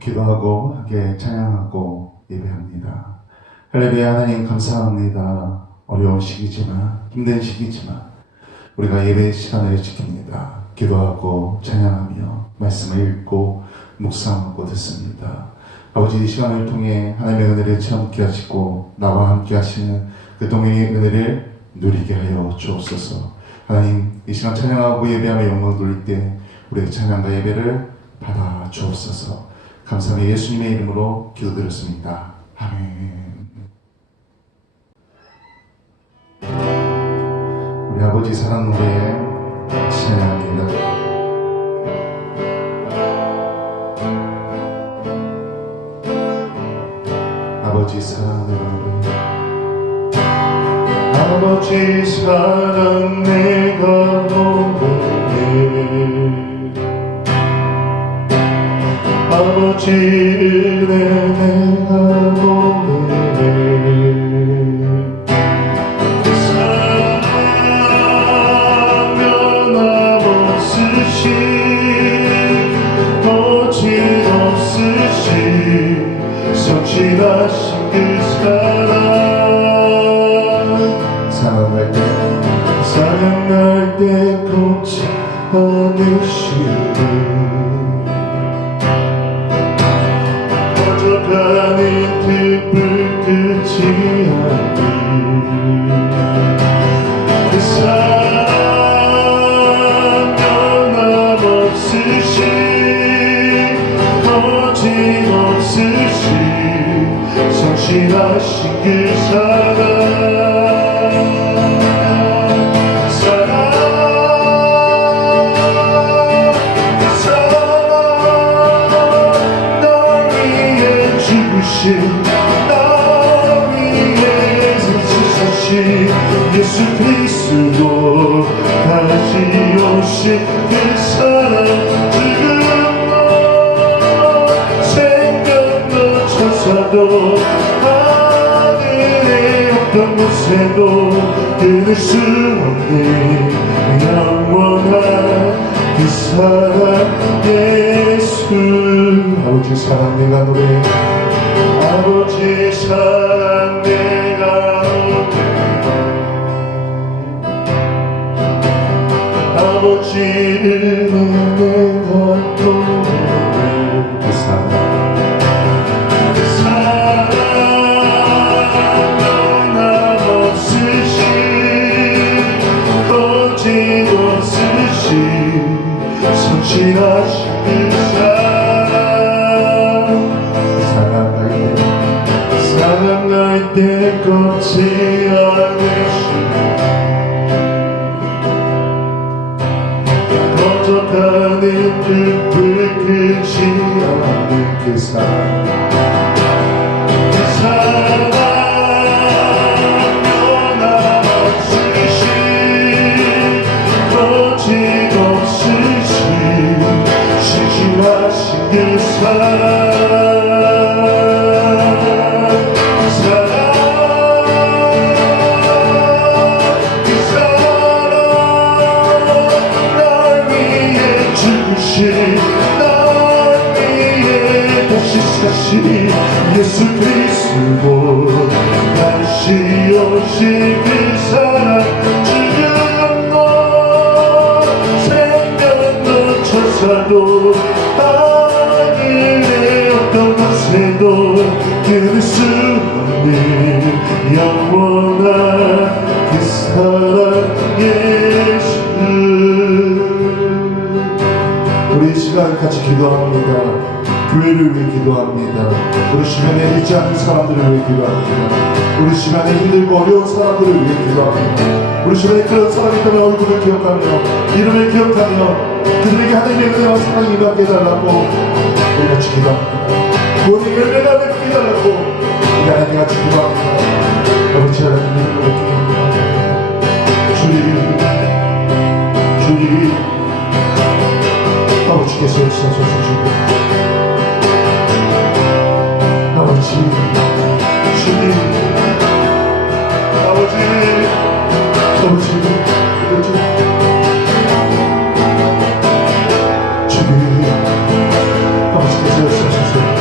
기도하고 함께 찬양하고 예배합니다. 할렐루야. 하나님 감사합니다. 어려운 시기지만 힘든 시기지만 우리가 예배 시간을 지킵니다. 기도하고 찬양하며 말씀을 읽고 묵상하고 듣습니다. 아버지, 이 시간을 통해 하나님의 은혜를 체험케 하시고 나와 함께 하시는 그 동행의 은혜를 누리게 하여 주옵소서. 하나님, 이 시간 찬양하고 예배하며 영광을 돌릴 때 우리의 찬양과 예배를 받아 주옵소서. 감사하며 예수님의 이름으로 기도드렸습니다. 아멘. 우리 아버지 사랑 노래 찬양합니다. 아버지 사랑 노래. 아버지 사랑 내가 노래해. 아버지 은혜 내가 노래해. 성실하신 그 사랑 사랑할 때 곱지 않으시네. 퍼져가는 틈을 끊지 않니. 그 사랑 변함없으신 거짓없으신 성실하신 그 널 위해 죽으신, 널 위해 지사신 예수 그리스도 다시 오신 그 사랑. 지금도 천사도 하늘의 어떤 곳에도 끊을 수 없는 영원한 그 사랑 예수. 아버지 사랑 내가 노래. 아버지 사랑 내가 노래. 아버지 은혜 내가 노래. 그 사랑 성실하신 그 사랑할 때 꺾지 않으시네. 퍼져가는 그 끊지 않는 그 사랑. 그 사랑 날 위해 죽으신, 날 위해 다시 사신 예수 그리스도 다시 오신 그 사랑. 지금도 생명도 천사도 어떤 곳에도 끊을 수 없는 영원한 그 사랑 예수. 우리 이 시간 같이 기도합니다. 교회를 위해 기도합니다. 우리 시간에 믿지 않는 사람들을 위해 기도합니다. 우리 시간에 힘들고 어려운 사람들을 위해 기도합니다. 우리 시간에 그런 사람이 있다면 얼굴을 기억하며 이름을 기억하며 그들에게 하나님의 은혜와 사랑이 임하게 해달라고 우리 같이 기도합니다. 모든 열매가 맺게 해달라고 우리 하나님 같이 기도합니다. 아버지 하나님 이름으로 기도합니다. 주님 아버지께서 역사하소서. 아버지 주님 아버지 주님 아버지께서 역사하소서.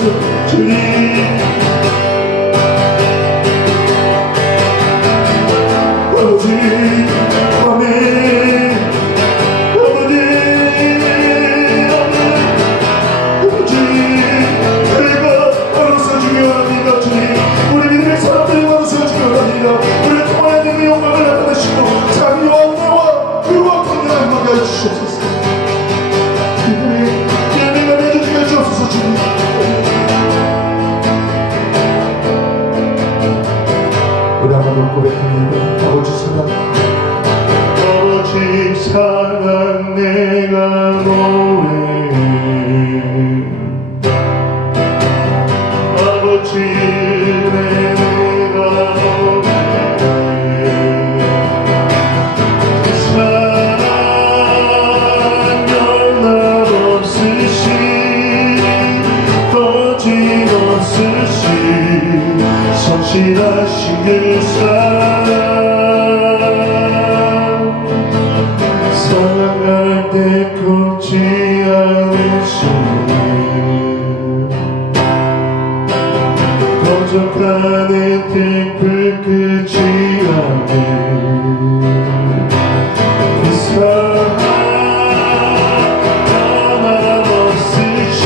주옵소서. 주님 아버지 아멘. 아버지 아버지 우리가 알아서 중요합니다. 주님 우리 믿음의 사람들이 알아서 중요합니다. 우리의 통하여 되는 영광을 나타내시고 자비와 은혜와 그와 건강을 받게 해주시옵소서. 그들의 예배가 내주게 해주옵소서. 주님 우리 한번 고백합니다. 아버지 사랑 아버지 사랑 내가 노래해 아버지 내가 노래해 사랑 연락 없으신 거짓없으신 성실하신 그 사랑 사랑할 때 걷지 않으시네 거적하는 temp을 끄지 않네 그 사랑 하나없으신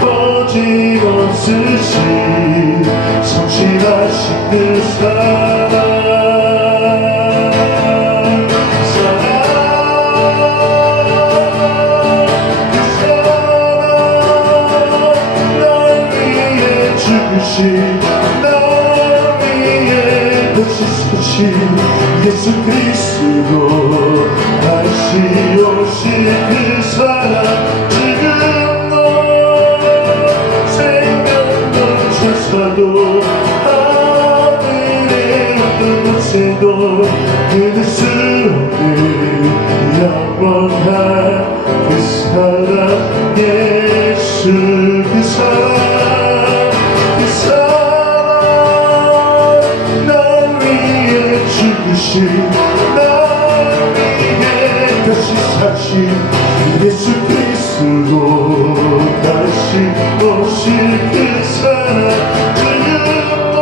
거짓없으신 성실하신 그 사랑 날 위해 다시 서신 예수 그리스도 다시 오실 그 사랑 지금도 생명도 천사도 하늘의 어떤 곳에도 끊을 수 없는 영원한 그 사랑 예수 그 사랑 날 위해 다시 사신 예수 그리스도 다시 오실 그 사랑 지금도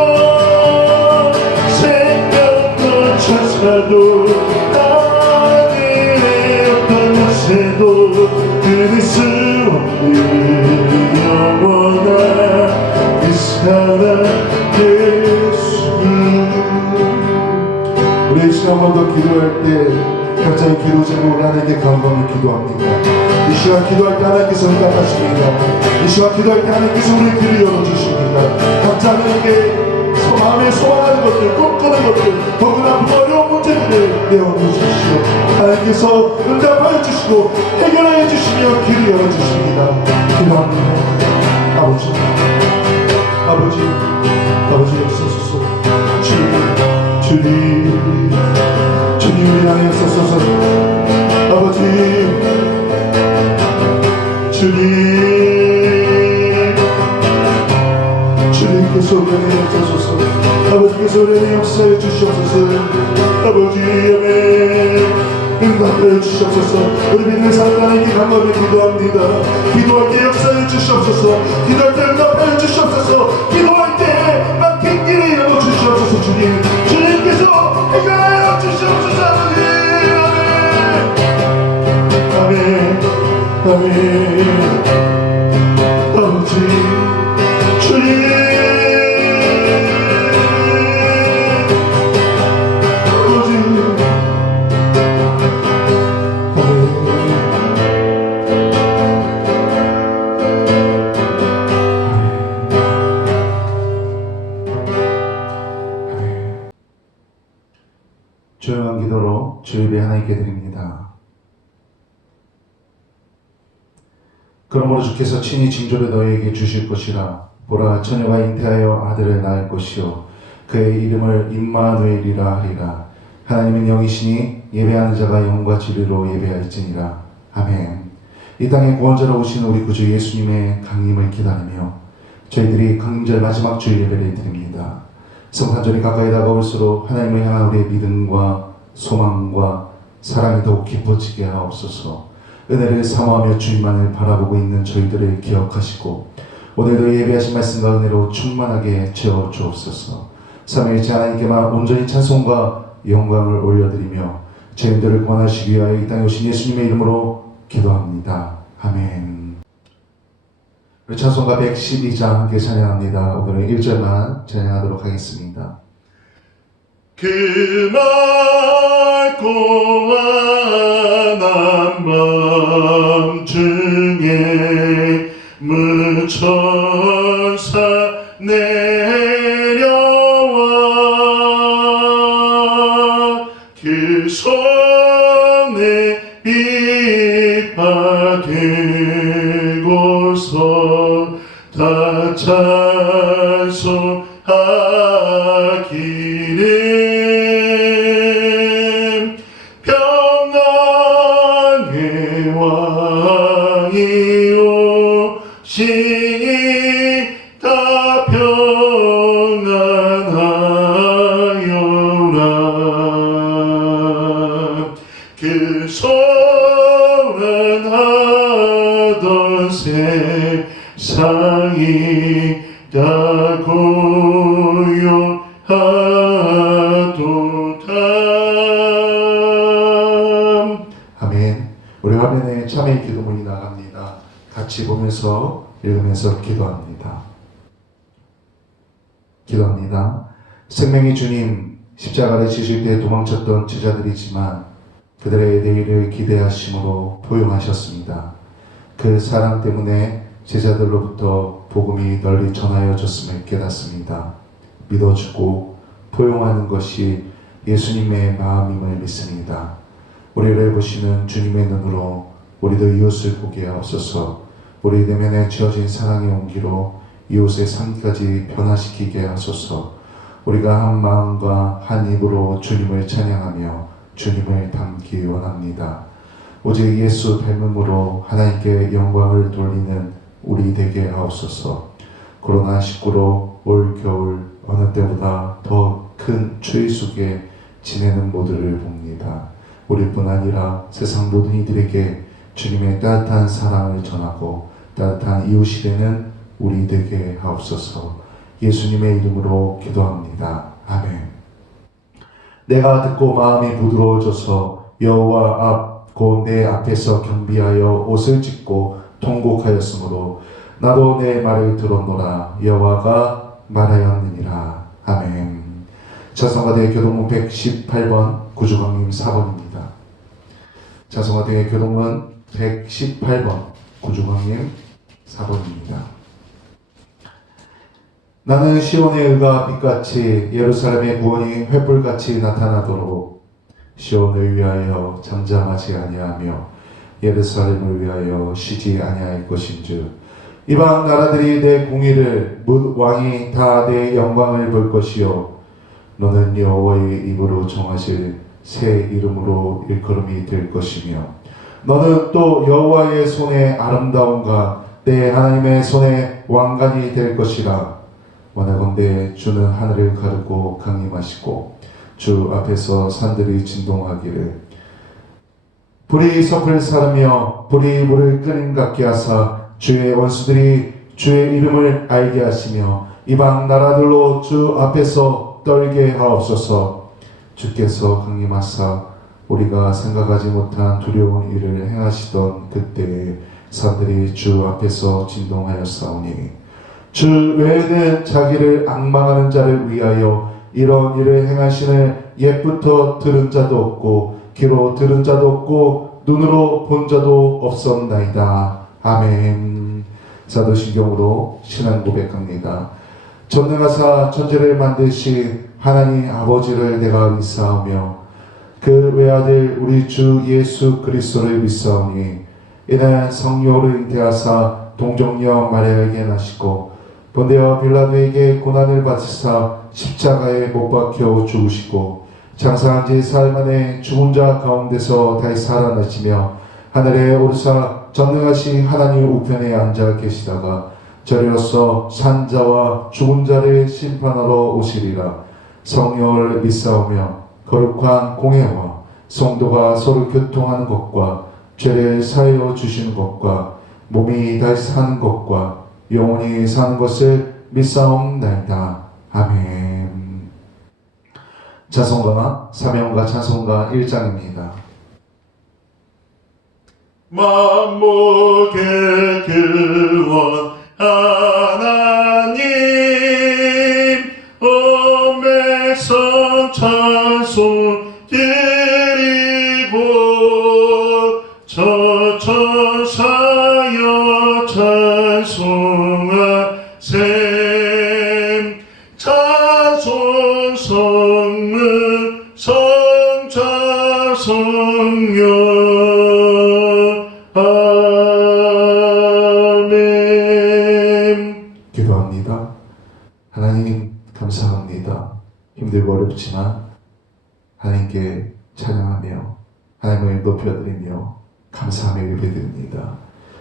생명도 천사도 하늘의 어떤 곳에도 끊을 수 없는 영원한 그 사랑 예수. 우리 시간 한 번 더 기도할 때 각자의 기도 제목을 하나님께 간구하며 기도합니다. 이 시간 기도할 때 하나님께서 응답하십니다. 이 시간 기도할 때 하나님께서 우리의 귀를 열어주십니다. 각자 하나님께 마음에 소원하는 것들, 꿈꾸는 것들, 더구나 어려운 문제들을 내어놓으십시오. 하나님께서 응답하여 주시고 해결하여 주시며 길을 열어주십니다. 기도합니다. 아버지 역사소서. 주님을 향해 서소서. 아버지 주님께서 우리 안에 역사소서. 아버지께서 우리 안에 역사해 주시옵소서. 아버지 아멘. 응답하여 주시옵소서. 우리 믿는 사람들에게 간절히 기도합니다. 기도할 때 역사해 주시옵소서. 기도할 때 응답하여 주시옵소서. 기도할 때 막힌 길을 열어 주시옵소서. 주님께서 해결하여 주시옵소서. 아멘 아멘. 아버지 주님 조용한 기도로 주 예배 하나님께 드립니다. 그러므로 주께서 친히 징조를 너희에게 주실 것이라. 보라, 처녀가 잉태하여 아들을 낳을 것이요 그의 이름을 임마누엘이라 하리라. 하나님은 영이시니 예배하는 자가 영과 진리로 예배할지니라. 아멘. 이 땅에 구원자로 오신 우리 구주 예수님의 강림을 기다리며 저희들이 강림절 마지막 주일 예배를 드립니다. 성탄절이 가까이 다가올수록 하나님을 향한 우리의 믿음과 소망과 사랑이 더욱 깊어지게 하옵소서. 은혜를 사모하며 주님만을 바라보고 있는 저희들을 기억하시고 오늘도 예배하신 말씀과 은혜로 충만하게 채워 주옵소서. 삼위일체 하나님께만 온전히 찬송과 영광을 올려드리며 죄인들을 구원하시기 위하여 이 땅에 오신 예수님의 이름으로 기도합니다. 아멘. 우리 찬송가 112장 함께 찬양합니다. 오늘은 1절만 찬양하도록 하겠습니다. 그 맑고 환한 밤중에 무천사 내려와 그 손에 비파되고서 다 찬송하기를 평안의 왕이 오시니 다 평안하여라. 그 소란하던 세상이 다 고요하도다. 아멘. 우리 화면에 참회의 기도문이 나갑니다. 같이 보면서 읽으면서 기도합니다. 생명의 주님, 십자가를 지실 때 도망쳤던 제자들이지만 그들의 내일을 기대하심으로 포용하셨습니다. 그 사랑 때문에 제자들로부터 복음이 널리 전하여졌음을 깨닫습니다. 믿어주고 포용하는 것이 예수님의 마음임을 믿습니다. 우리를 보시는 주님의 눈으로 우리도 이웃을 보게 하옵소서. 우리 내면에 지어진 사랑의 온기로 이웃의 삶까지 변화시키게 하소서. 우리가 한 마음과 한 입으로 주님을 찬양하며 주님을 닮기 원합니다. 오직 예수 닮음으로 하나님께 영광을 돌리는 우리 되게 하옵소서. 코로나19로 올 겨울 어느 때보다 더 큰 추위 속에 지내는 모두를 봅니다. 우리뿐 아니라 세상 모든 이들에게 주님의 따뜻한 사랑을 전하고 따뜻한 이웃이 되는 우리 되게 하옵소서. 예수님의 이름으로 기도합니다. 아멘. 내가 듣고 마음이 부드러워져서 여호와 앞 곧 내 앞에서 경비하여 옷을 찢고 통곡하였으므로 나도 내 말을 들었노라. 여호와가 말하였느니라. 아멘. 찬송가대회 교동문 118번 구주광님 4번입니다. 찬송가대회 교동문 118번 구주광님 4번입니다. 나는 시온의 의가 빛같이 예루살렘의 구원이 횃불같이 나타나도록 시온을 위하여 잠잠하지 아니하며 예루살렘을 위하여 쉬지 아니할 것인즉 이방 나라들이 내 공의를 뭇 왕이 다 내 영광을 볼 것이요 너는 여호와의 입으로 정하실 새 이름으로 일컬음이 될 것이며 너는 또 여호와의 손의 아름다움과 내 하나님의 손의 왕관이 될 것이라. 원하건대 주는 하늘을 가르고 강림하시고 주 앞에서 산들이 진동하기를 불이 섭을 사르며 불이 물을 끓임 같게 하사 주의 원수들이 주의 이름을 알게 하시며 이방 나라들로 주 앞에서 떨게 하옵소서. 주께서 강림하사 우리가 생각하지 못한 두려운 일을 행하시던 그때에 산들이 주 앞에서 진동하였사오니 주 외에는 자기를 앙망하는 자를 위하여 이런 일을 행하시는 옛부터 들은 자도 없고 귀로 들은 자도 없고 눈으로 본 자도 없었나이다. 아멘. 사도신경으로 신앙 고백합니다. 전능하사 천지를 만드신 하나님 아버지를 내가 믿사오며 그 외아들 우리 주 예수 그리스도를 믿사오니 이는 성령으로 잉태하사 동정녀 마리아에게 나시고 본데어 빌라도에게 고난을 받으사 십자가에 못 박혀 죽으시고 장사한 지 사흘 만에 죽은 자 가운데서 다시 살아나시며 하늘에 오르사 전능하신 하나님 우편에 앉아 계시다가 저리로서 산자와 죽은 자를 심판하러 오시리라. 성령을 믿사오며 거룩한 공회와 성도가 서로 교통하는 것과 죄를 사하여 주시는 것과 몸이 다시 사는 것과 영원히 사는 것을 믿사옵나이다. 아멘. 찬송가 사명과 찬송가 1장입니다. 만목의 근원 하나님 온 백성 찬송 드리고 저천사여 찬송하셈 찬송 성문 성자 성령 아멘. 기도합니다. 하나님 감사합니다. 힘들고 어렵지만 하나님께 찬양하며 하나님을 높여드리며 감사하며 예배드립니다.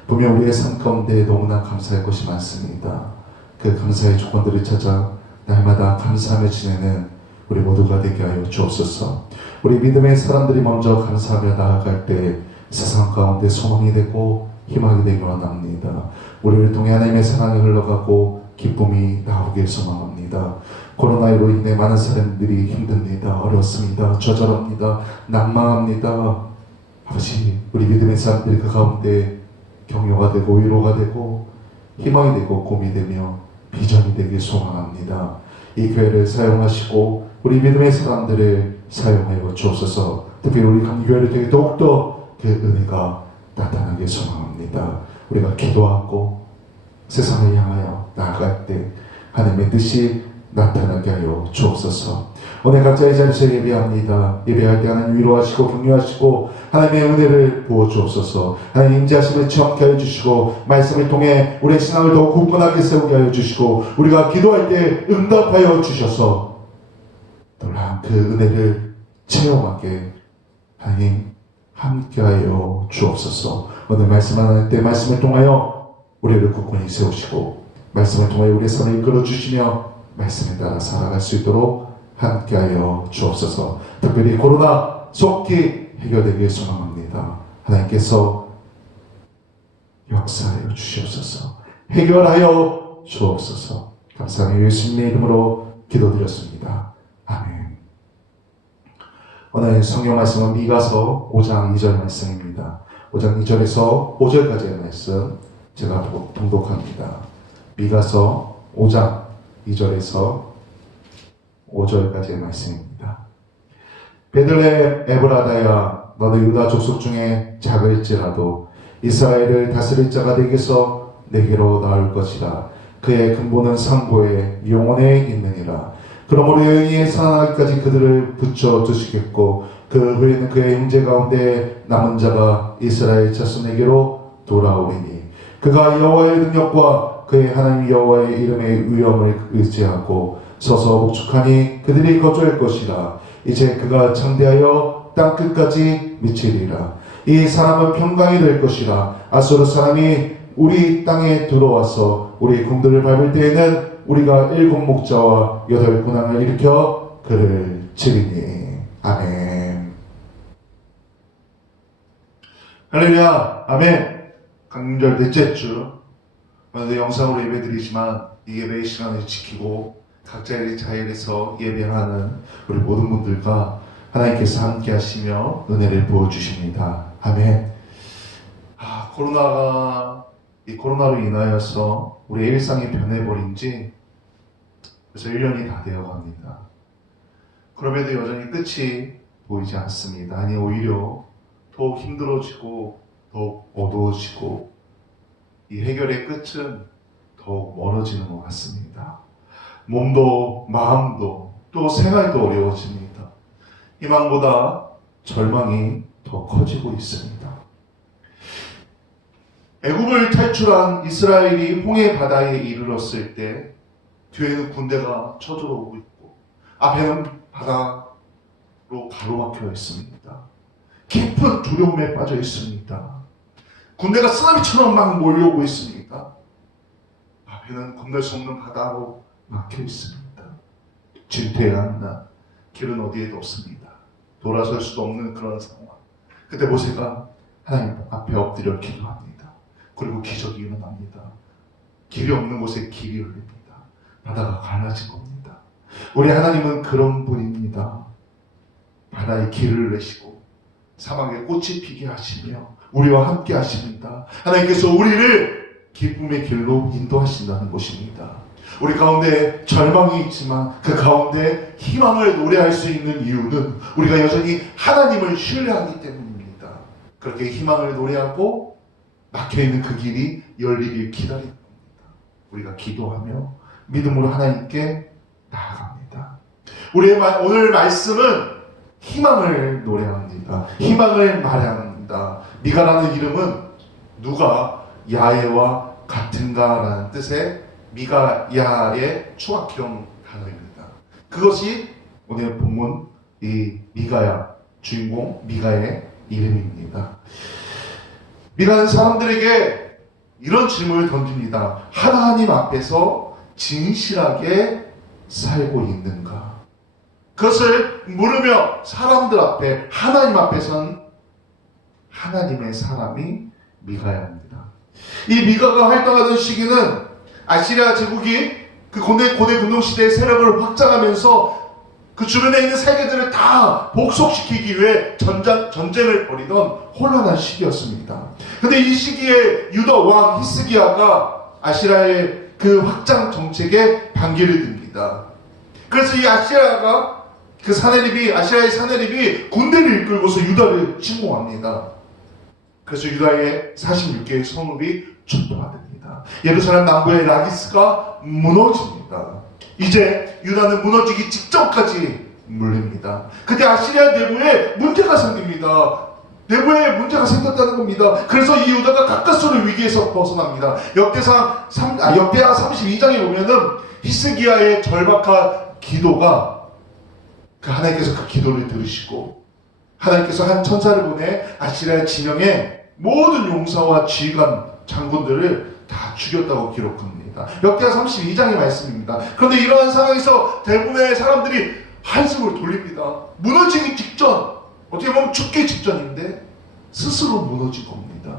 분명 우리의 삶 가운데 너무나 감사할 것이 많습니다. 그 감사의 조건들을 찾아 날마다 감사하며 지내는 우리 모두가 되게 하여 주옵소서. 우리 믿음의 사람들이 먼저 감사하며 나아갈 때 세상 가운데 소망이 되고 희망이 되기 원합니다. 우리를 통해 하나님의 사랑이 흘러가고 기쁨이 나오길 소망합니다. 코로나로 인해 많은 사람들이 힘듭니다. 어렵습니다. 좌절합니다. 난망합니다. 아버지, 우리 믿음의 사람들이 그 가운데 격려가 되고 위로가 되고 희망이 되고 꿈이 되며 비전이 되길 소망합니다. 이 교회를 사용하시고 우리 믿음의 사람들을 사용하여 주옵소서. 특별히 우리 감교회를 통해 더욱더 그 은혜가 나타나길 소망합니다. 우리가 기도하고 세상을 향하여 나아갈 때 하나님의 뜻이 나타나게 하여 주옵소서. 오늘 각자의 자리에서 예배합니다. 예배할 때 하나님 위로하시고 격려하시고 하나님의 은혜를 부어주옵소서. 하나님 임재하심을 체험케 하여 주시고 말씀을 통해 우리의 신앙을 더욱 굳건하게 세우게 하여 주시고 우리가 기도할 때 응답하여 주셔서 놀라운 그 은혜를 체험하게 하나님 함께하여 주옵소서. 오늘 말씀하는 때 말씀을 통하여 우리를 굳건히 세우시고 말씀을 통하여 우리의 삶을 이끌어주시며 말씀에 따라 살아갈 수 있도록 함께하여 주옵소서. 특별히 코로나 속히 해결되길 소망합니다. 하나님께서 역사하여 주시옵소서. 해결하여 주옵소서. 감사하며 예수님의 이름으로 기도드렸습니다. 아멘. 오늘 성경 말씀은 미가서 5장 2절 말씀입니다. 5장 2절에서 5절까지의 말씀 제가 봉독합니다. 미가서 5장 2절에서 5절까지의 말씀입니다. 베들레헴 에브라다야, 너도 유다 족속 중에 작을지라도 이스라엘을 다스릴 자가 내게서 내게로 나올 것이라. 그의 근본은 상고에 영원에 있느니라. 그러므로 여인이 살아나기까지 그들을 붙여 두시겠고 그 후에는 그의 형제 가운데 남은 자가 이스라엘 자손에게로 돌아오리니 그가 여호와의 능력과 그의 하나님 여호와의 이름의 위엄을 의지하고 서서 목축하니 그들이 거주할 것이라. 이제 그가 창대하여 땅 끝까지 미치리라. 이 사람은 평강이 될 것이라. 아수르 사람이 우리 땅에 들어와서 우리 궁들을 밟을 때에는 우리가 7 목자와 8 군왕을 일으켜 그를 치리니. 아멘. 할렐루야. 아멘. 강림절 넷째 주 오늘도 영상으로 예배드리지만 이 예배의 시간을 지키고 각자의 자리에서 예배하는 우리 모든 분들과 하나님께서 함께 하시며 은혜를 부어주십니다. 아멘. 이 코로나로 인하여서 우리의 일상이 변해버린 지 벌써 1년이 다 되어 갑니다. 그럼에도 여전히 끝이 보이지 않습니다. 아니, 오히려 더욱 힘들어지고 더욱 어두워지고 이 해결의 끝은 더욱 멀어지는 것 같습니다. 몸도 마음도 또 생활도 어려워집니다. 희망보다 절망이 더 커지고 있습니다. 애굽을 탈출한 이스라엘이 홍해 바다에 이르렀을 때 뒤에는 군대가 쳐들어오고 있고 앞에는 바다로 가로막혀 있습니다. 깊은 두려움에 빠져 있습니다. 군대가 쓰나미처럼 막 몰려오고 있습니다. 앞에는 건널 수 없는 바다로 막혀 있습니다. 질투해야 한다. 길은 어디에도 없습니다. 돌아설 수도 없는 그런 상황. 그때 모세가 하나님 앞에 엎드려 기도합니다. 그리고 기적이 일어납니다. 길이 없는 곳에 길이 열립니다. 바다가 갈라진 겁니다. 우리 하나님은 그런 분입니다. 바다에 길을 내시고 사막에 꽃이 피게 하시며 우리와 함께 하십니다. 하나님께서 우리를 기쁨의 길로 인도하신다는 것입니다. 우리 가운데 절망이 있지만 그 가운데 희망을 노래할 수 있는 이유는 우리가 여전히 하나님을 신뢰하기 때문입니다. 그렇게 희망을 노래하고 막혀있는 그 길이 열리길 기다리는 겁니다. 우리가 기도하며 믿음으로 하나님께 나아갑니다. 우리의 오늘 말씀은 희망을 노래합니다. 희망을 말합니다. 미가라는 이름은 누가 야훼와 같은가라는 뜻의 미가야의 추악형 단어입니다. 그것이 오늘 본문 이 미가야 주인공 미가의 이름입니다. 미가는 사람들에게 이런 질문을 던집니다. 하나님 앞에서 진실하게 살고 있는가? 그것을 물으며 사람들 앞에 하나님 앞에선 하나님의 사람이 미가야입니다. 이 미가가 활동하던 시기는 아시리아 제국이 그 고대 군동시대의 세력을 확장하면서 그 주변에 있는 세계들을 다 복속시키기 위해 전쟁을 벌이던 혼란한 시기였습니다. 근데 이 시기에 유다 왕 히스기야가 아시리아의 그 확장 정책에 반기를 듭니다. 그래서 이 아시리아가 아시리아의 사내립이 군대를 이끌고서 유다를 침공합니다. 그래서 유다의 46개의 성읍이 초토화됩니다. 예루살렘 남부의 라기스가 무너집니다. 이제 유다는 무너지기 직전까지 물립니다. 그때 아시리아 내부에 문제가 생깁니다. 내부에 문제가 생겼다는 겁니다. 그래서 이 유다가 가까스로 위기에서 벗어납니다. 역대하 32장에 보면은 히스기야의 절박한 기도가 하나님께서 그 기도를 들으시고 하나님께서 한 천사를 보내 아시리아 진영의 모든 용사와 지휘관 장군들을 다 죽였다고 기록합니다. 역대하 32장의 말씀입니다. 그런데 이러한 상황에서 대부분의 사람들이 한숨을 돌립니다. 무너지기 직전, 어떻게 보면 죽기 직전인데 스스로 무너진 겁니다.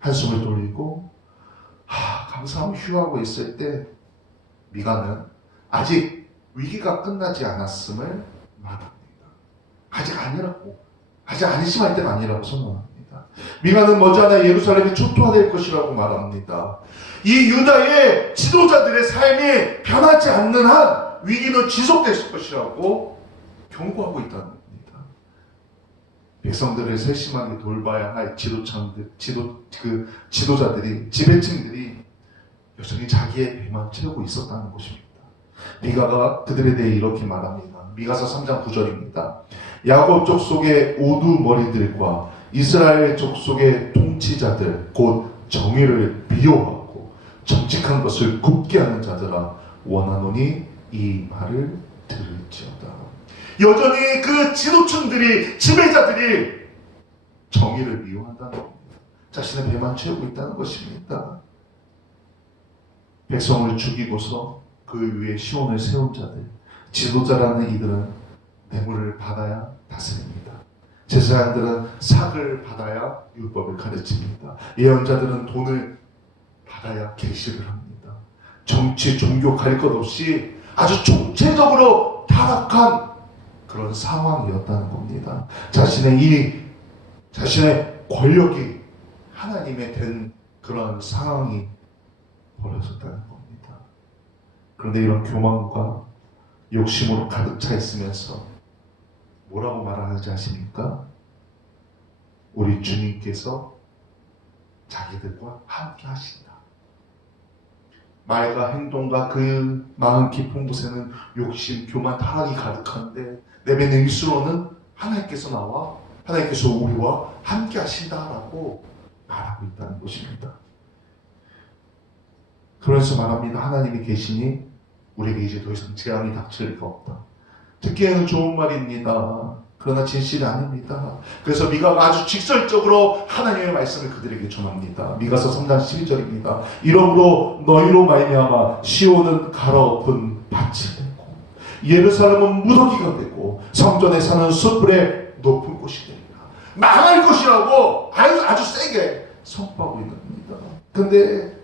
한숨을 돌리고 감사하며 휴하고 있을 때 미가는 아직 위기가 끝나지 않았음을 말합니다. 아직 아니라고, 아직 안심할 때가 아니라고 선언합니다. 미가는 머지않아 예루살렘이 초토화될 것이라고 말합니다. 이 유다의 지도자들의 삶이 변하지 않는 한 위기는 지속될 것이라고 경고하고 있다는 겁니다. 백성들을 세심하게 돌봐야 할 지도자들이, 지배층들이 여전히 자기의 배만 채우고 있었다는 것입니다. 미가가 그들에 대해 이렇게 말합니다. 미가서 3장 9절입니다. 야곱 족속의 오두머리들과 이스라엘 족속의 통치자들 곧 정의를 미워하고 정직한 것을 굽게 하는 자들아 원하노니 이 말을 들을지어다. 여전히 그 지도층들이, 지배자들이 정의를 미워한다는 겁니다. 자신의 배만 채우고 있다는 것입니다. 백성을 죽이고서 그 위에 시온을 세운 자들, 지도자라는 이들은 뇌물을 받아야 다스립니다. 제사장들은 삭을 받아야 율법을 가르칩니다. 예언자들은 돈을 받아야 계시를 합니다. 정치, 종교 가릴 것 없이 아주 총체적으로 타락한 그런 상황이었다는 겁니다. 자신의 권력이 하나님의 된 그런 상황이 벌어졌다는 겁니다. 그런데 이런 교만과 욕심으로 가득 차 있으면서 뭐라고 말하는지 아십니까? 우리 주님께서 자기들과 함께 하신다. 말과 행동과 그 마음 깊은 곳에는 욕심, 교만, 타락이 가득한데 내면의 입술로는 하나님께서 나와 하나님께서 우리와 함께 하신다라고 말하고 있다는 것입니다. 그래서 말합니다. 하나님이 계시니 우리에게 이제 더 이상 재앙이 닥칠 리가 없다. 듣기에는 좋은 말입니다. 그러나 진실이 아닙니다. 그래서 미가가 아주 직설적으로 하나님의 말씀을 그들에게 전합니다. 미가서 3장 12절입니다. 이러므로 너희로 말미암아 시온은 갈아엎은 밭이 되고 예루살렘은 무더기가 되고 성전에 사는 숯불의 높은 곳이 되리라. 망할 것이라고 아주 세게 선포하고 있는 겁니다. 근데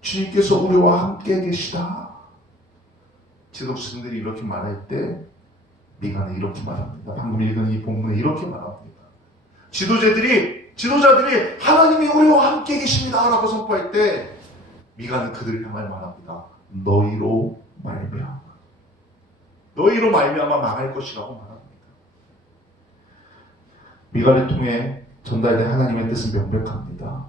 주님께서 우리와 함께 계시다. 지도자들이 이렇게 말할 때 미가는 이렇게 말합니다. 방금 읽은 이 본문에 이렇게 말합니다. 지도자들이 하나님이 우리와 함께 계십니다 라고 선포할 때 미가는 그들을 향하여 말합니다. 너희로 말미암아 망할 것이라고 말합니다. 미가를 통해 전달된 하나님의 뜻은 명백합니다.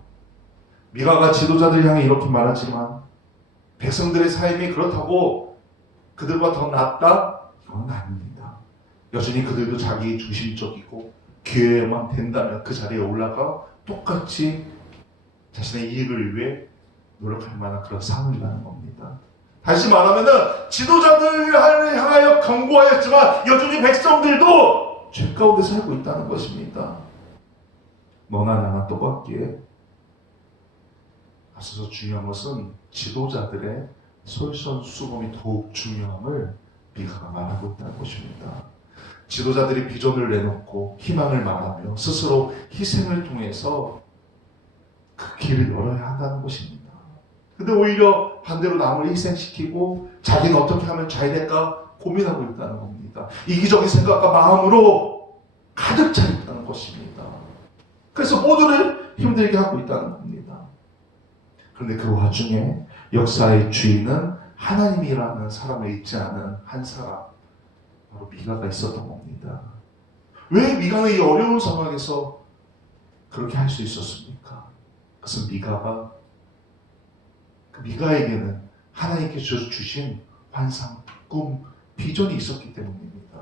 미가가 지도자들 향해 이렇게 말하지만 백성들의 삶이 그렇다고 그들과 더 낫다? 이건 아닙니다. 여전히 그들도 자기 중심적이고 기회만 된다면 그 자리에 올라가 똑같이 자신의 이익을 위해 노력할 만한 그런 삶이라는 겁니다. 다시 말하면은 지도자들을 향하여 경고하였지만 여전히 백성들도 죄 가운데 살고 있다는 것입니다. 너나 나나 똑같기에 앞서서 중요한 것은 지도자들의 솔선수범이 더욱 중요함을 미가가 말하고 있다는 것입니다. 지도자들이 비전을 내놓고 희망을 말하며 스스로 희생을 통해서 그 길을 열어야 한다는 것입니다. 근데 오히려 반대로 남을 희생시키고 자기는 어떻게 하면 잘 될까 고민하고 있다는 겁니다. 이기적인 생각과 마음으로 가득 차 있다는 것입니다. 그래서 모두를 힘들게 하고 있다는 겁니다. 그런데 그 와중에 역사의 주인은 하나님이라는 사람에 있지 않은 한 사람, 바로 미가가 있었던 겁니다. 왜 미가는 이 어려운 상황에서 그렇게 할 수 있었습니까? 그것은 미가에게는 하나님께서 주신 환상, 꿈, 비전이 있었기 때문입니다.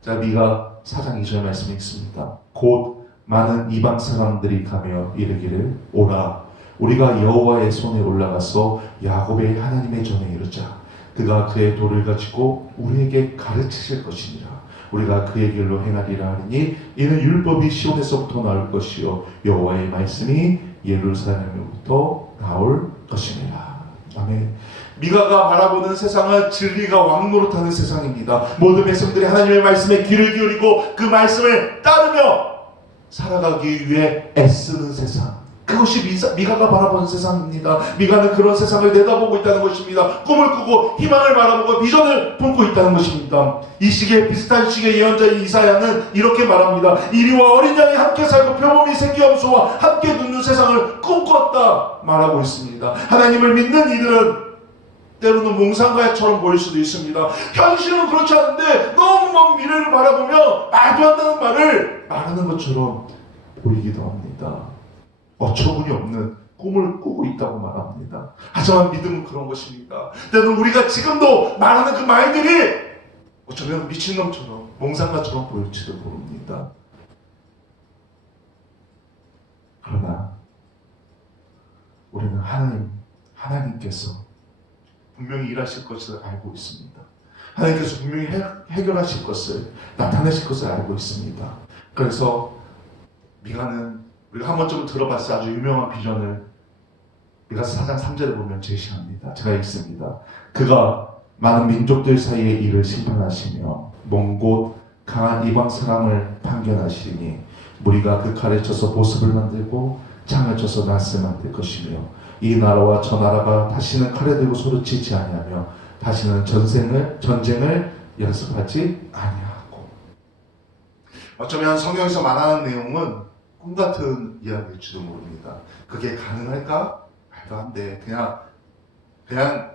자, 미가 4장 2절 말씀이 있습니다. 곧 많은 이방 사람들이 가며 이르기를 오라 우리가 여호와의 손에 올라가서 야곱의 하나님의 전에 이르자. 그가 그의 도를 가지고 우리에게 가르치실 것이니라. 우리가 그의 길로 행하리라 하니 이는 율법이 시온에서부터 나올 것이요 여호와의 말씀이 예루살렘으로부터 나올 것이니라. 아멘. 미가가 바라보는 세상은 진리가 왕노릇하는 세상입니다. 모든 백성들이 하나님의 말씀에 귀를 기울이고 그 말씀을 따르며 살아가기 위해 애쓰는 세상, 그것이 미가가 바라보는 세상입니다. 미가는 그런 세상을 내다보고 있다는 것입니다. 꿈을 꾸고 희망을 바라보고 비전을 품고 있다는 것입니다. 이 시기에 비슷한 시기의 예언자인 이사야는 이렇게 말합니다. 이리와 어린 양이 함께 살고 표범이 새끼염소와 함께 눕는 세상을 꿈꿨다 말하고 있습니다. 하나님을 믿는 이들은 때로는 몽상가처럼 보일 수도 있습니다. 현실은 그렇지 않은데 너무 먼 미래를 바라보며 말도 안 되는 말을 말하는 것처럼 보이기도 합니다. 어처구니 없는 꿈을 꾸고 있다고 말합니다. 하지만 믿음은 그런 것입니다. 때로는 우리가 지금도 말하는 그 말들이 어쩌면 미친놈처럼 몽상가처럼 보일지도 모릅니다. 그러나 우리는 하나님께서 분명히 일하실 것을 알고 있습니다. 하나님께서 분명히 해결하실 것을, 나타내실 것을 알고 있습니다. 그래서 미가는 우리가 한 번쯤 들어봤을 아주 유명한 비전을 미가서 4장 3절에 보면 제시합니다. 제가 읽습니다. 그가 많은 민족들 사이의 일을 심판하시며 먼 곳 강한 이방 사람을 판결하시니 무리가 그 칼에 쳐서 보습을 만들고 창을 쳐서 낫을 만들 것이며 이 나라와 저 나라가 다시는 칼에 들고 소리치지 아니하며 다시는 전쟁을 연습하지 아니하고. 어쩌면 성경에서 말하는 내용은 꿈 같은 이야기일지도 모릅니다. 그게 가능할까? 말도 안 돼. 그냥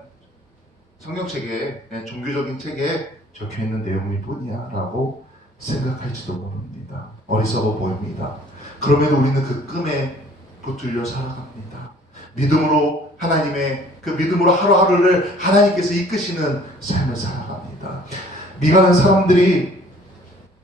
성경책에, 그냥 종교적인 책에 적혀있는 내용일 뿐이야 라고 생각할지도 모릅니다. 어리석어 보입니다. 그럼에도 우리는 그 꿈에 붙들려 살아갑니다. 믿음으로 그 믿음으로 하루하루를 하나님께서 이끄시는 삶을 살아갑니다. 미가는 사람들이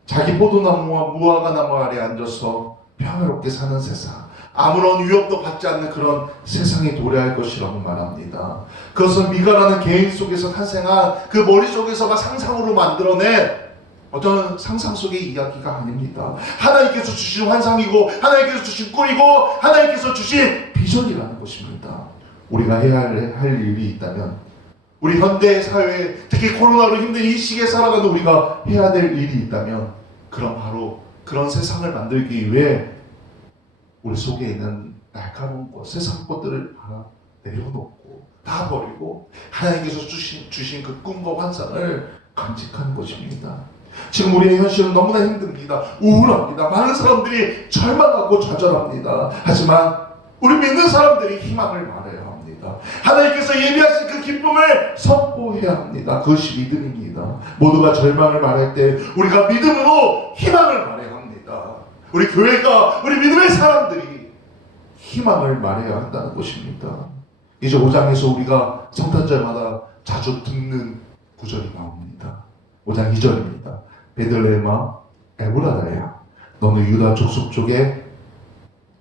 자기 포도나무와 무화과나무 아래 앉아서 평화롭게 사는 세상, 아무런 위협도 받지 않는 그런 세상에 도래할 것이라고 말합니다. 그것은 미가라는 개인 속에서 탄생한 그 머릿속에서가 상상으로 만들어낸 어떤 상상 속의 이야기가 아닙니다. 하나님께서 주신 환상이고 하나님께서 주신 꿈이고 하나님께서 주신 비전이라는 것입니다. 우리가 해야 할 일이 있다면, 우리 현대 사회에 특히 코로나로 힘든 이 시기에 살아가는 우리가 해야 될 일이 있다면, 그럼 바로 그런 세상을 만들기 위해 우리 속에 있는 날카로운 것, 세상 것들을 다 내려놓고 다 버리고 하나님께서 주신 그 꿈과 환상을 간직하는 것입니다. 지금 우리의 현실은 너무나 힘듭니다. 우울합니다. 많은 사람들이 절망하고 좌절합니다. 하지만 우리 믿는 사람들이 희망을 말해야 합니다. 하나님께서 예비하신 그 기쁨을 선포해야 합니다. 그것이 믿음입니다. 모두가 절망을 말할 때 우리가 믿음으로 희망을 말해야 합니다. 우리 교회가, 우리 믿음의 사람들이 희망을 말해야 한다는 것입니다. 이제 5장에서 우리가 성탄절마다 자주 듣는 구절이 나옵니다. 5장 2절입니다. 베들레헴아 에브라다야 너는 유다 족속 쪽에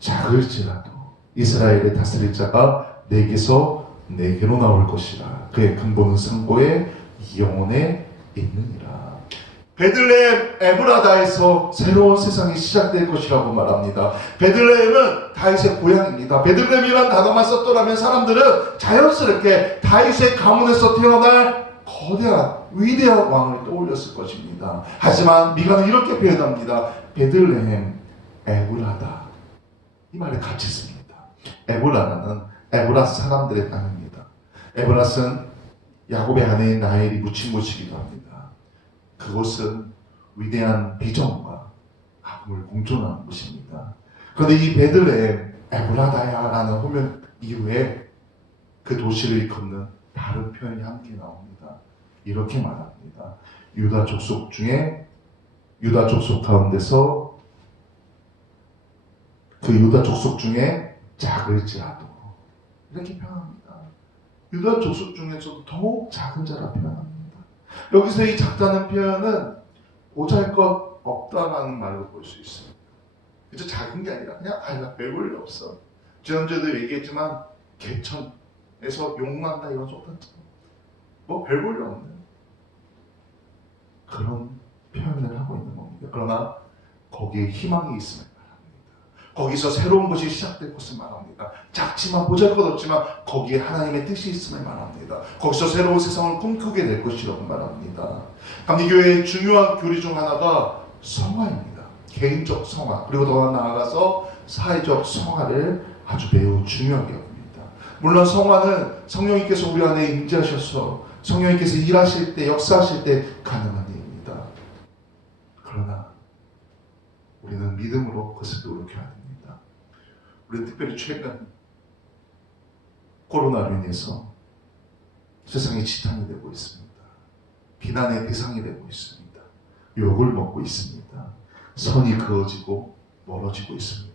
작을지라도 이스라엘의 다스릴 자가 내게서 내게로 나올 것이라. 그의 근본은 상고에 영원에 있느니라. 베들레헴 에브라다에서 새로운 세상이 시작될 것이라고 말합니다. 베들레헴은 다윗의 고향입니다. 베들레헴이라는 단어만 썼더라면 사람들은 자연스럽게 다윗의 가문에서 태어날 거대한 위대한 왕을 떠올렸을 것입니다. 하지만 미가는 이렇게 표현합니다. 베들레헴 에브라다. 이 말을 같이 씁니다. 에브라다는 에브라스 사람들의 땅입니다. 에브라스는 야곱의 아내인 라헬이 묻힌 곳이기도 합니다. 그곳은 위대한 비전과 아픔을 공존하는 곳입니다. 그런데 이 베들레헴 에브라다야라는 호명 이후에 그 도시를 일컫는 다른 표현이 함께 나옵니다. 이렇게 말합니다. 유다 족속 가운데서 그 유다 족속 중에 작을지라도 이렇게 표현합니다. 유다 족속 중에서도 더욱 작은 자라 표현합니다. 여기서 이 작다는 표현은 보잘것 없다라는 말로 볼 수 있습니다. 그저 작은 게 아니라 그냥 별 일 없어. 지난주에도 얘기했지만 개천에서 욕난다 이런 똑같죠. 뭐 별 볼 일 없네. 그런 표현을 하고 있는 겁니다. 그러나 거기에 희망이 있음을 말합니다. 거기서 새로운 것이 시작될 것을 말합니다. 작지만 보잘것없지만 거기에 하나님의 뜻이 있음을 말합니다. 거기서 새로운 세상을 꿈꾸게 될 것이라고 말합니다. 감리교회의 중요한 교리 중 하나가 성화입니다. 개인적 성화, 그리고 더 나아가서 사회적 성화를 아주 매우 중요하게 합니다. 물론 성화는 성령님께서 우리 안에 임재하셔서 성령님께서 일하실 때, 역사하실 때 가능한 일입니다. 그러나 우리는 믿음으로 그것을 노력해야 됩니다. 우리는 특별히 최근 코로나로 인해서 세상이 지탄이 되고 있습니다. 비난의 대상이 되고 있습니다. 욕을 먹고 있습니다. 선이 그어지고 멀어지고 있습니다.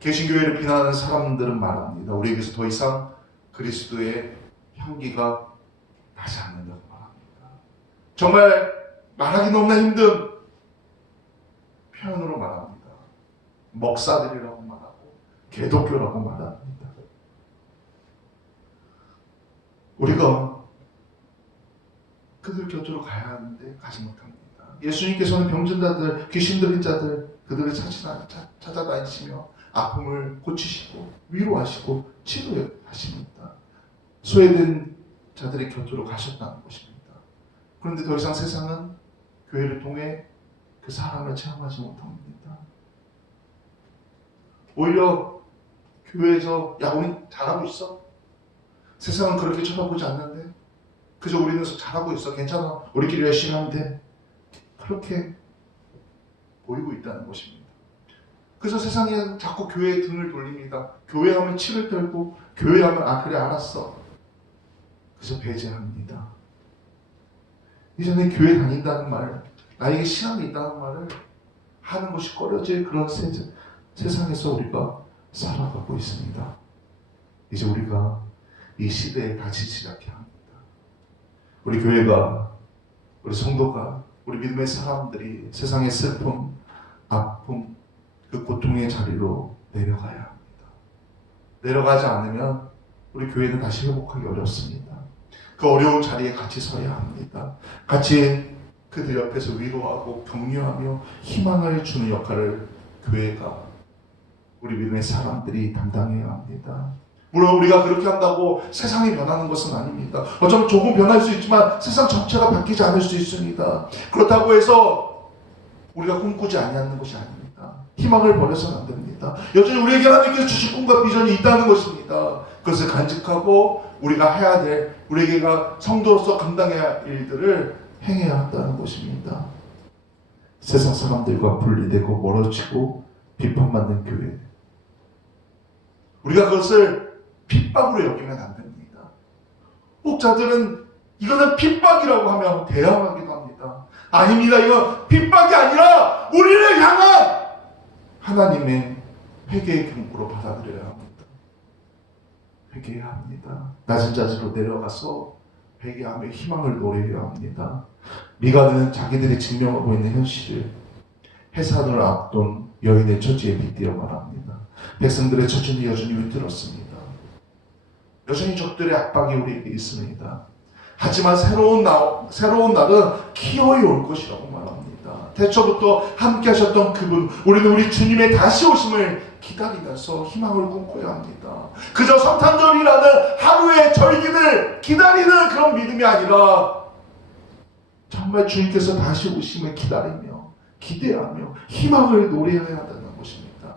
개신교회를 비난하는 사람들은 말합니다. 우리에게서 더 이상 그리스도의 향기가 나지 않는다고 말합니다. 정말 말하기 너무나 힘든 표현으로 말합니다. 먹사들이라고 말하고 개독교라고 말합니다. 우리가 그들 곁으로 가야 하는데 가지 못합니다. 예수님께서는 병든 자들, 귀신 들린 자들 그들을 찾아다니시며 아픔을 고치시고 위로하시고 치료하십니다. 소외된 자들의 곁으로 가셨다는 것입니다. 그런데 더 이상 세상은 교회를 통해 그 사랑을 체험하지 못합니다. 오히려 교회에서 야 우리 잘하고 있어? 세상은 그렇게 쳐다보지 않는데 그저 우리는 잘하고 있어. 괜찮아. 우리끼리 열심히 하면 돼. 그렇게 보이고 있다는 것입니다. 그래서 세상에 자꾸 교회에 등을 돌립니다. 교회하면 치를 떨고 교회하면 그래 알았어. 그래서 배제합니다. 이제는 교회 다닌다는 말, 나에게 신앙이 있다는 말을 하는 것이 꺼려질 그런 세상에서 우리가 살아가고 있습니다. 이제 우리가 이 시대에 다시 시작해야 합니다. 우리 교회가, 우리 성도가, 우리 믿음의 사람들이 세상의 슬픔, 아픔, 그 고통의 자리로 내려가야 합니다. 내려가지 않으면 우리 교회는 다시 회복하기 어렵습니다. 그 어려운 자리에 같이 서야 합니다. 같이 그들 옆에서 위로하고 격려하며 희망을 주는 역할을 교회가, 우리 믿음의 사람들이 담당해야 합니다. 물론 우리가 그렇게 한다고 세상이 변하는 것은 아닙니다. 어쩌면 조금 변할 수 있지만 세상 전체가 바뀌지 않을 수 있습니다. 그렇다고 해서 우리가 꿈꾸지 아니하는 것이 아닙니다. 희망을 버려서는 안 됩니다. 여전히 우리에게 하나님께서 주신 꿈과 비전이 있다는 것입니다. 그것을 간직하고 우리가 해야 될, 우리에게가 성도로서 감당해야 할 일들을 행해야 한다는 것입니다. 세상 사람들과 분리되고 멀어지고 비판받는 교회, 우리가 그것을 핍박으로 여기면 안 됩니다. 목자들은 이거는 핍박이라고 하면 대항하기도 합니다. 아닙니다. 이건 핍박이 아니라 우리를 향한 하나님의 회개의 경고로 받아들여야 합니다. 회개해야 합니다. 낮은 자세로 내려가서 회개하며 희망을 노래해야 합니다. 미가는 자기들이 증명하고 있는 현실을 해산을 앞둔 여인의 처지에 빗대어 말합니다. 백성들의 처지는 여전히 위태롭습니다. 여전히 적들의 압박이 우리에게 있습니다. 하지만 새로운 날은 기어이 올 것이라고 말합니다. 태초부터 함께 하셨던 그분, 우리는 우리 주님의 다시 오심을 기다리면서 희망을 꿈꿔야 합니다. 그저 성탄절이라는 하루의 절기를 기다리는 그런 믿음이 아니라 정말 주님께서 다시 오심을 기다리며 기대하며 희망을 노래해야 한다는 것입니다.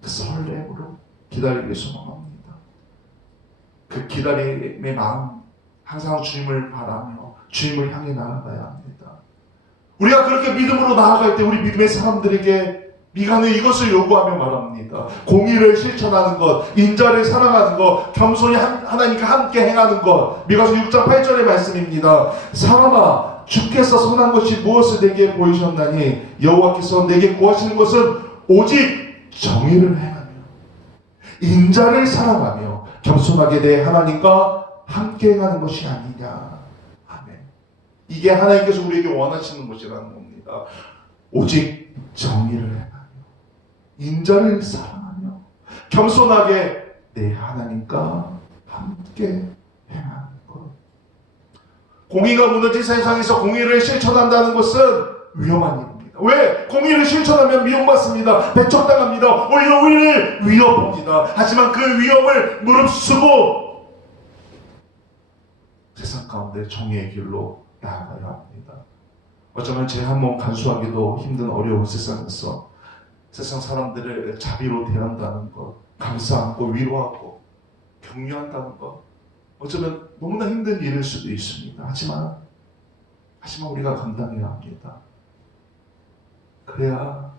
그 설렘으로 기다리길 소망합니다. 그 기다림의 마음, 항상 주님을 바라며 주님을 향해 나아가야 합니다. 우리가 그렇게 믿음으로 나아갈 때 우리 믿음의 사람들에게 미가는 이것을 요구하며 말합니다. 공의를 실천하는 것, 인자를 사랑하는 것, 겸손히 하나님과 함께 행하는 것. 미가서 6장 8절의 말씀입니다. 사람아, 주께서 선한 것이 무엇을 내게 보이셨나니 여호와께서 내게 구하시는 것은 오직 정의를 행하며 인자를 사랑하며 겸손하게 내 하나님과 함께 행하는 것이 아니냐. 아멘. 이게 하나님께서 우리에게 원하시는 것이라는 겁니다. 오직 정의를 행하며 인자를 사랑하며 겸손하게 내 하나님과 함께 행하는 것. 공의가 무너진 세상에서 공의를 실천한다는 것은 위험한 일입니다. 왜? 공의를 실천하면 미움받습니다. 배척당합니다. 오히려 우리를 위협합니다. 하지만 그 위협을 무릅쓰고 세상 가운데 정의의 길로 나아가야 합니다. 어쩌면 제 한 몸 간수하기도 힘든 어려운 세상에서 세상 사람들을 자비로 대한다는 것, 감싸 안고 위로하고 격려한다는 것, 어쩌면 너무나 힘든 일일 수도 있습니다. 하지만 우리가 감당해야 합니다. 그래야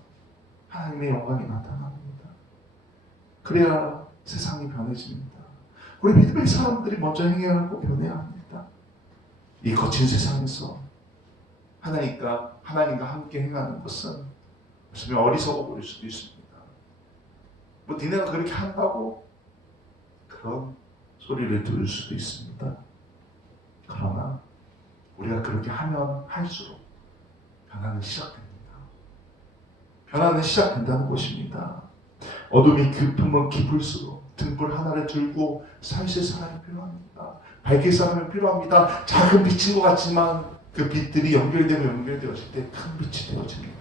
하나님의 영광이 나타납니다. 그래야 세상이 변해집니다. 우리 믿음의 사람들이 먼저 행해야 하고 변해야 합니다. 이 거친 세상에서 하나님과 함께 행하는 것은 어쩌면 어리석어 보일 수도 있습니다. 뭐 니네가 그렇게 한다고 그런 소리를 들을 수도 있습니다. 그러나 우리가 그렇게 하면 할수록 변화는 시작됩니다. 변화는 시작된다는 것입니다. 어둠이 깊으면 깊을수록 등불 하나를 들고 서 있을 사람이 필요합니다. 밝힐 사람이 필요합니다. 작은 빛인 것 같지만 그 빛들이 연결되어질 때 큰 빛이 되어집니다.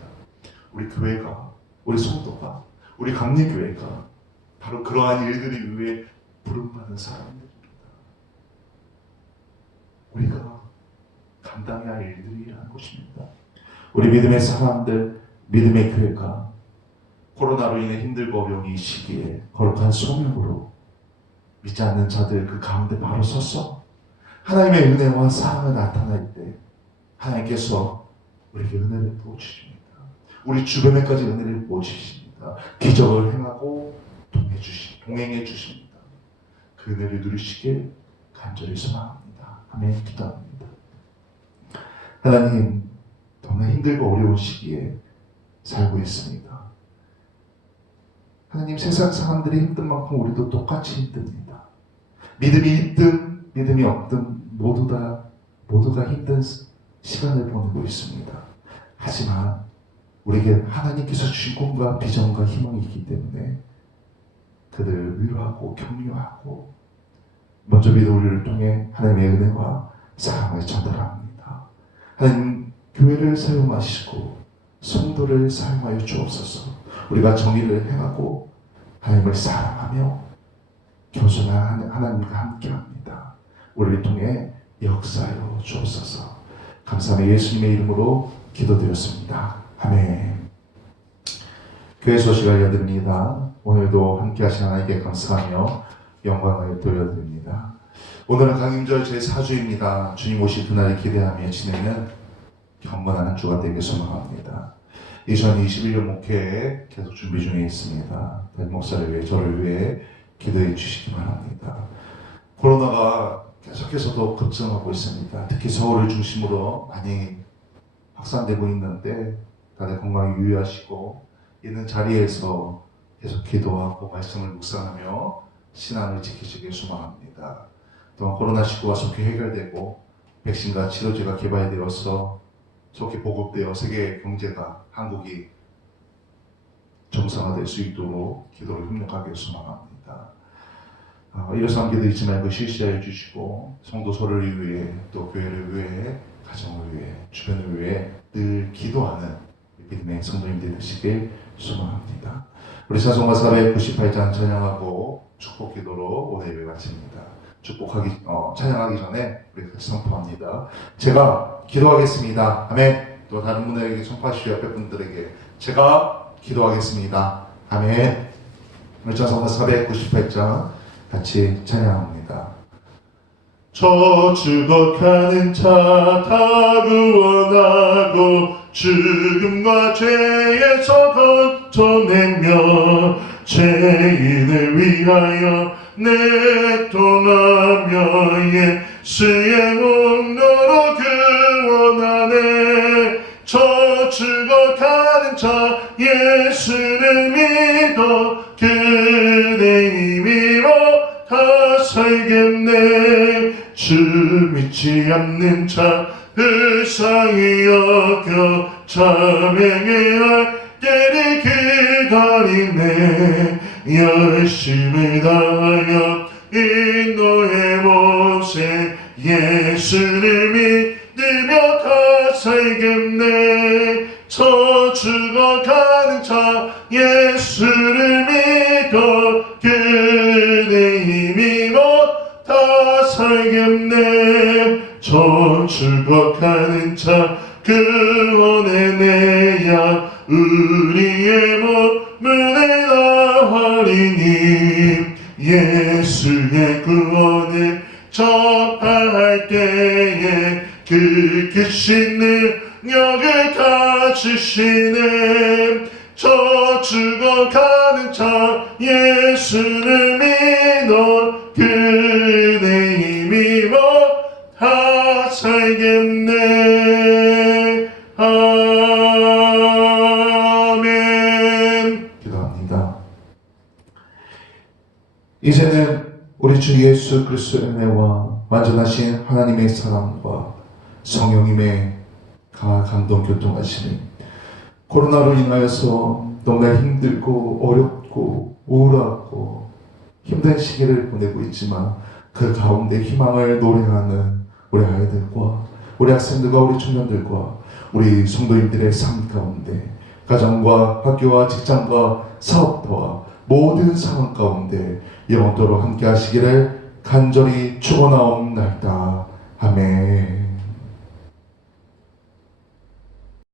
우리 교회가, 우리 성도가, 우리 감리교회가 바로 그러한 일들을 위해 부름받은 사람들입니다. 우리가 감당해야 할 일들이라는 것입니다. 우리 믿음의 사람들, 믿음의 교회가 코로나로 인해 힘들고 어려운 이 시기에 거룩한 소명으로 믿지 않는 자들 그 가운데 바로 서서 하나님의 은혜와 사랑을 나타낼 때 하나님께서 우리에게 은혜를 부어주십니다. 우리 주변에까지 은혜를 부어주십니다. 기적을 행하고 동행해 주십니다. 그 은혜를 누리시길 간절히 소망합니다. 아멘. 기도합니다. 하나님, 너무 힘들고 어려운 시기에 살고 있습니다. 하나님, 세상 사람들이 힘든 만큼 우리도 똑같이 힘듭니다. 믿음이 있든 믿음이 없든 모두가 힘든 시간을 보내고 있습니다. 하지만 우리에게 하나님께서 주신 꿈과 비전과 희망이 있기 때문에 그들을 위로하고 격려하고 먼저 믿음 우리를 통해 하나님의 은혜와 사랑을 전달합니다. 하나님, 교회를 사용하시고 성도를 사용하여 주옵소서. 우리가 정의를 행하고 하나님을 사랑하며 겸손한 하나님과 함께합니다. 우리를 통해 역사하여 주옵소서. 감사하며 예수님의 이름으로 기도드렸습니다. 아멘. 교회 소식 알려드립니다. 오늘도 함께 하신 하나님께 감사하며 영광을 돌려드립니다. 오늘은 강림절 제4주입니다. 주님 오실 그날을 기대하며 지내는 경건한 한 주가 되길 소망합니다. 2021년 목회에 계속 준비 중에 있습니다. 담임 목사를 위해 저를 위해 기도해 주시기 바랍니다. 코로나가 계속해서도 급증하고 있습니다. 특히 서울을 중심으로 많이 확산되고 있는데 다들 건강 유의하시고 있는 자리에서 계속 기도하고 말씀을 묵상하며 신앙을 지키시길 소망합니다. 또한 코로나19가 속히 해결되고 백신과 치료제가 개발되어서 속히 보급되어 세계 경제가 한국이 정상화될 수 있도록 기도를 협력하길 소망합니다. 일어선 기도 잊지 말고 실시하여 주시고 성도서를 위해 또 교회를 위해 가정을 위해 주변을 위해 늘 기도하는 믿음의 성도님들 되시길 소망합니다. 우리 찬송가 498장 찬양하고 축복 기도로 오늘 예배 마칩니다. 찬양하기 전에 우리 같이 선포합니다. 제가 기도하겠습니다. 아멘. 또 다른 분들에게 선포하시오. 옆에 분들에게 제가 기도하겠습니다. 아멘. 우리 찬송가 498장 같이 찬양합니다. 저 죽어가는 차 타고 원하고 죽음과 죄에서 건져내며 죄인을 위하여 내통하며 예수의 홈로로 구원하네. 저 죽어가는 자 예수를 믿어 그대 힘입어 다 살겠네. 주 믿지 않는 자 불쌍히 여겨 자명해야 할 때를 기다리네. 열심히 다하여 인도해 보세. 예수를 믿으며 다 살겠네. 저 죽어가는 자 예수를 믿어 그대 힘입어 다 살겠네. 저 죽어가는 자 구원해내야 우리의 몸을 나으리니. 예수의 구원을 접할 때에 그 크신 능력을 가지시네. 저 죽어가는 자 예수를 믿어 그대 힘입어 다 살겠네. 아멘. 기도합니다. 이제는 우리 주 예수 그리스도의 은혜와 완전하신 하나님의 사랑과 성령님의 강한 감동 교통하심이 코로나로 인하여서 너무나 힘들고 어렵고 우울하고 힘든 시기를 보내고 있지만 그 가운데 희망을 노래하는 우리 아이들과 우리 학생들과 우리 청년들과 우리 성도님들의 삶 가운데 가정과 학교와 직장과 사업터와 모든 상황 가운데 영원토록 함께 하시기를 간절히 축원하옵나이다. 아멘.